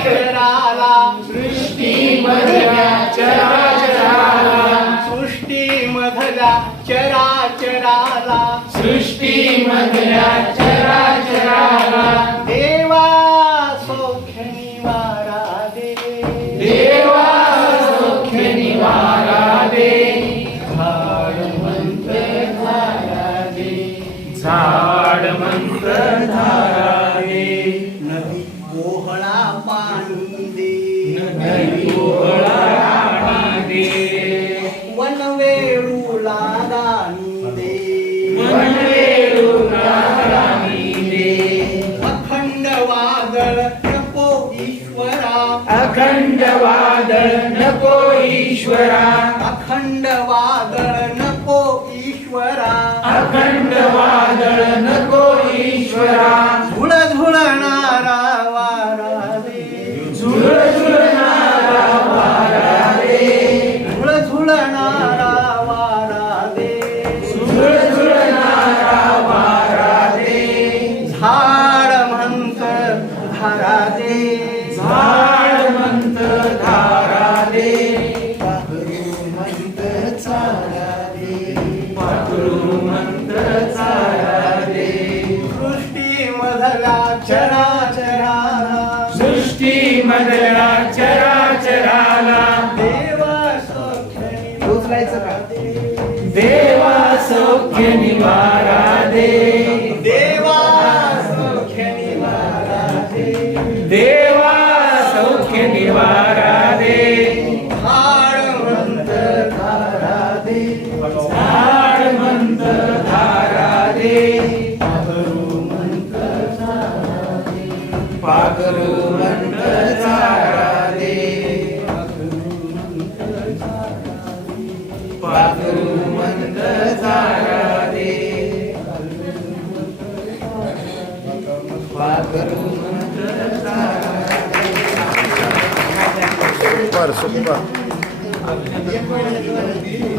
चराला सृष्टी मधल्या चराचराला सृष्टी मधल्या चराचराला सृष्टी मधल्या चराचराला. देवा सौख्यनी वारा दे देवा सौख्यनी वारा दे झाड मंत्र दे झाड ओहळा पाणी दे दानी दे अखंड वादळ नको ईश्वरा. अखंड वादळ नको ईश्वरा. अखंड वादळ देवा सौख्य निवारा दे. देवा सौख्य निवारा दे. देवा सौख्य निवारा पाखरू मंत चारा दे पाखरू मंत चारा दे पाखरू मंत्र चारा सुपर सुपर.